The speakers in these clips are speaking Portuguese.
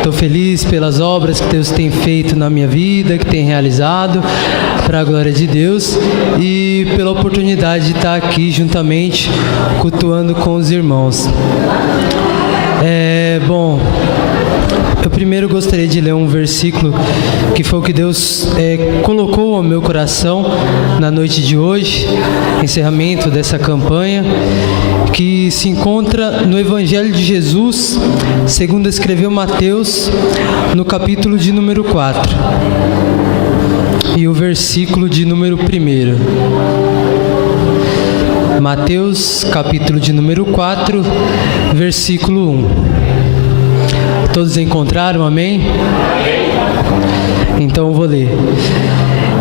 Estou feliz pelas obras que Deus tem feito na minha vida, que tem realizado, para a glória de Deus, e pela oportunidade de estar aqui juntamente, cultuando com os irmãos. Bom, eu primeiro gostaria de ler um versículo que foi o que Deus colocou ao meu coração na noite de hoje, encerramento dessa campanha, que se encontra no Evangelho de Jesus, segundo escreveu Mateus, no capítulo de número 4, e o versículo de número 1. Mateus, capítulo de número 4, versículo 1. Todos encontraram? Amém? Então eu vou ler.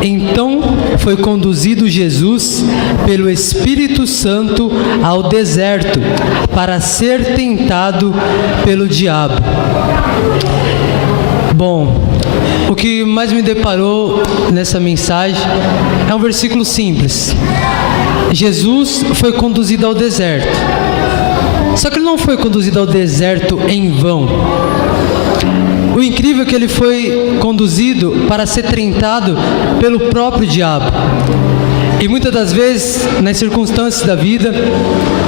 Então foi conduzido Jesus pelo Espírito Santo ao deserto para ser tentado pelo diabo. Bom, o que mais me deparou nessa mensagem é um versículo simples. Jesus foi conduzido ao deserto. Só que ele não foi conduzido ao deserto em vão. O incrível é que ele foi conduzido para ser tentado pelo próprio diabo. E muitas das vezes, nas circunstâncias da vida,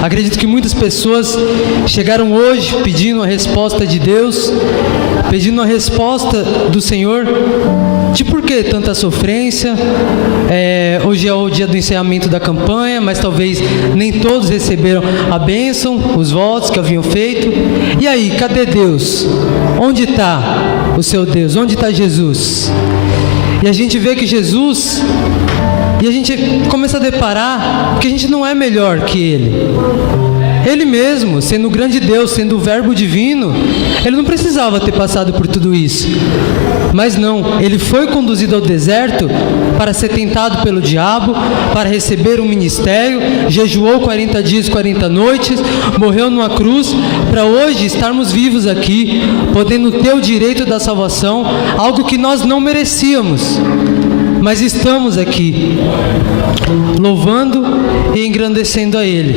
acredito que muitas pessoas chegaram hoje pedindo a resposta de Deus, pedindo a resposta do Senhor, de por que tanta sofrência. Hoje é o dia do encerramento da campanha, mas talvez nem todos receberam a bênção, os votos que haviam feito. E aí, cadê Deus? Onde está o seu Deus? Onde está Jesus? E a gente vê que Jesus... E a gente começa a deparar que a gente não é melhor que Ele. Ele mesmo, sendo o grande Deus, sendo o Verbo divino, Ele não precisava ter passado por tudo isso. Mas não, Ele foi conduzido ao deserto para ser tentado pelo diabo, para receber um ministério, jejuou 40 dias e 40 noites, morreu numa cruz, para hoje estarmos vivos aqui, podendo ter o direito da salvação, algo que nós não merecíamos. Mas estamos aqui, louvando e engrandecendo a Ele.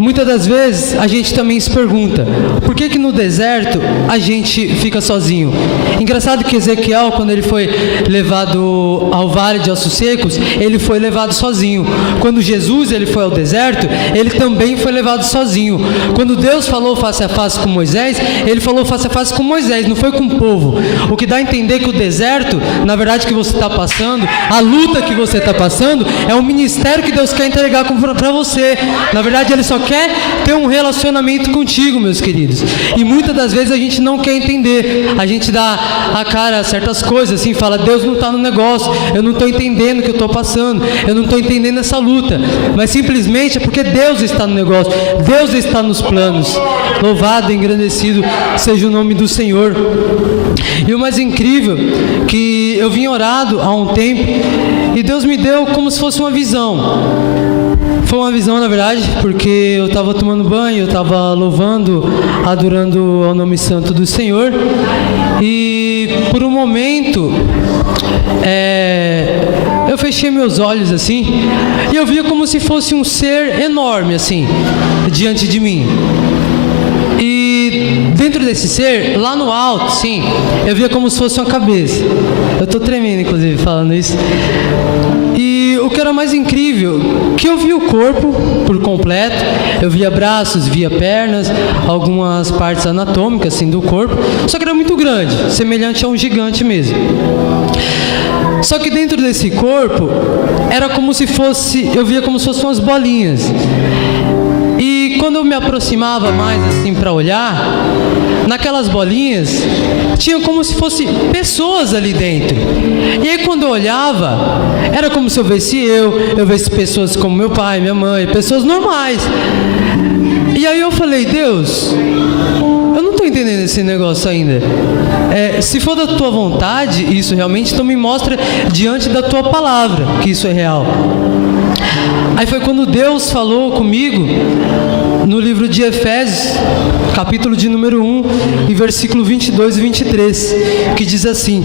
Muitas das vezes a gente também se pergunta, por que no deserto a gente fica sozinho? Engraçado que Ezequiel, quando ele foi levado ao vale de ossos secos, ele foi levado sozinho. Quando Jesus ele foi ao deserto, ele também foi levado sozinho. Quando Deus falou face a face com Moisés, ele falou face a face com Moisés, não foi com o povo. O que dá a entender que o deserto, na verdade que você está passando, a luta que você está passando, é um ministério que Deus quer entregar para você. Na verdade ele só quer ter um relacionamento contigo, meus queridos. E muitas das vezes a gente não quer entender. A gente dá a cara a certas coisas, assim, fala, Deus não está no negócio, eu não estou entendendo o que eu estou passando, eu não estou entendendo essa luta. Mas simplesmente é porque Deus está no negócio, Deus está nos planos. Louvado e engrandecido seja o nome do Senhor. E o mais incrível, que eu vim orado há um tempo, e Deus me deu como se fosse uma visão. Foi uma visão, na verdade, porque eu estava tomando banho, eu estava louvando, adorando ao nome santo do Senhor, e por um momento eu fechei meus olhos assim, e eu via como se fosse um ser enorme assim, diante de mim. E dentro desse ser, lá no alto, sim, eu via como se fosse uma cabeça. Eu estou tremendo, inclusive, falando isso. E o que era mais incrível, que eu via o corpo por completo, eu via braços, via pernas, algumas partes anatômicas assim do corpo, só que era muito grande, semelhante a um gigante mesmo. Só que dentro desse corpo, era como se fosse, eu via como se fossem umas bolinhas. E quando eu me aproximava mais assim para olhar, naquelas bolinhas, tinha como se fossem pessoas ali dentro. E aí quando eu olhava, era como se eu visse pessoas como meu pai, minha mãe, pessoas normais. E aí eu falei, Deus, eu não estou entendendo esse negócio ainda. Se for da tua vontade, isso realmente, então me mostra diante da tua palavra que isso é real. Aí foi quando Deus falou comigo no livro de Efésios, capítulo de número 1, e versículo 22 e 23, que diz assim: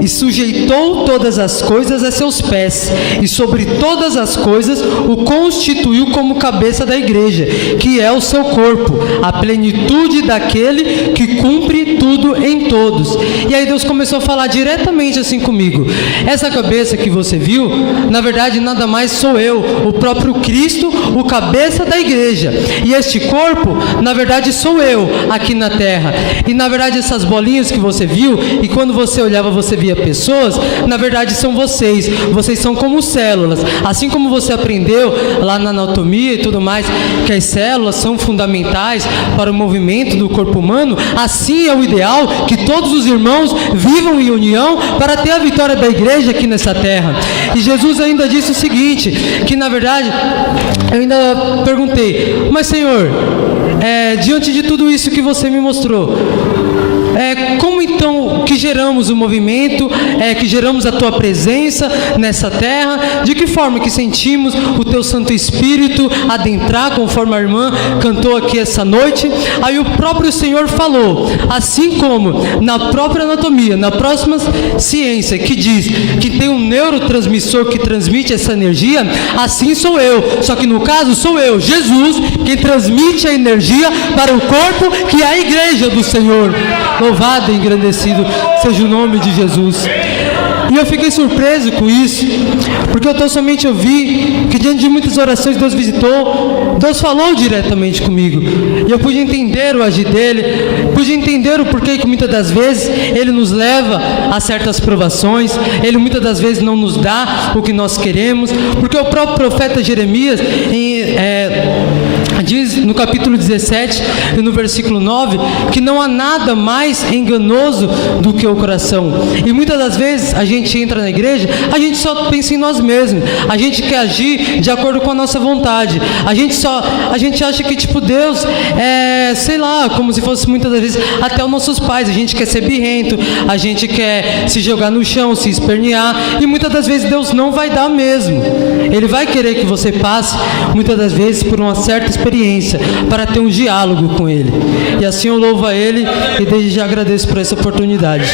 e sujeitou todas as coisas a seus pés, e sobre todas as coisas o constituiu como cabeça da igreja, que é o seu corpo, a plenitude daquele que cumpre tudo em todos. E aí Deus começou a falar diretamente assim comigo: essa cabeça que você viu, na verdade nada mais sou eu, o próprio Cristo, o cabeça da igreja. E este corpo, na verdade sou eu aqui na terra. E na verdade essas bolinhas que você viu, e quando você olhava você via pessoas, na verdade são vocês. Vocês são como células. Assim como você aprendeu lá na anatomia e tudo mais, que as células são fundamentais para o movimento do corpo humano, assim é o ideal que todos os irmãos vivam em união para ter a vitória da igreja aqui nessa terra. E Jesus ainda disse o seguinte, que na verdade, eu ainda perguntei: mas Senhor, diante de tudo isso que você me mostrou, como então que geramos o movimento, que geramos a Tua presença nessa terra? De que forma que sentimos o Teu Santo Espírito adentrar, conforme a irmã cantou aqui essa noite? Aí o próprio Senhor falou, assim como na própria anatomia, na próxima ciência, que diz que tem um neurotransmissor que transmite essa energia, assim sou eu. Só que no caso sou eu, Jesus, quem transmite a energia para o corpo, que é a igreja do Senhor. Louvado e engrandecido seja o nome de Jesus. E eu fiquei surpreso com isso, porque eu tão somente ouvi que diante de muitas orações Deus visitou, Deus falou diretamente comigo, e eu pude entender o agir dele, pude entender o porquê que muitas das vezes ele nos leva a certas provações, ele muitas das vezes não nos dá o que nós queremos, porque o próprio profeta Jeremias diz no capítulo 17 e no versículo 9 que não há nada mais enganoso do que o coração. E muitas das vezes a gente entra na igreja, a gente só pensa em nós mesmos, a gente quer agir de acordo com a nossa vontade, a gente acha que tipo Deus sei lá, como se fosse muitas das vezes até os nossos pais. A gente quer ser birrento, a gente quer se jogar no chão, se espernear, e muitas das vezes Deus não vai dar mesmo. Ele vai querer que você passe muitas das vezes por uma certa experiência para ter um diálogo com Ele. E assim eu louvo a Ele e desde já agradeço por essa oportunidade.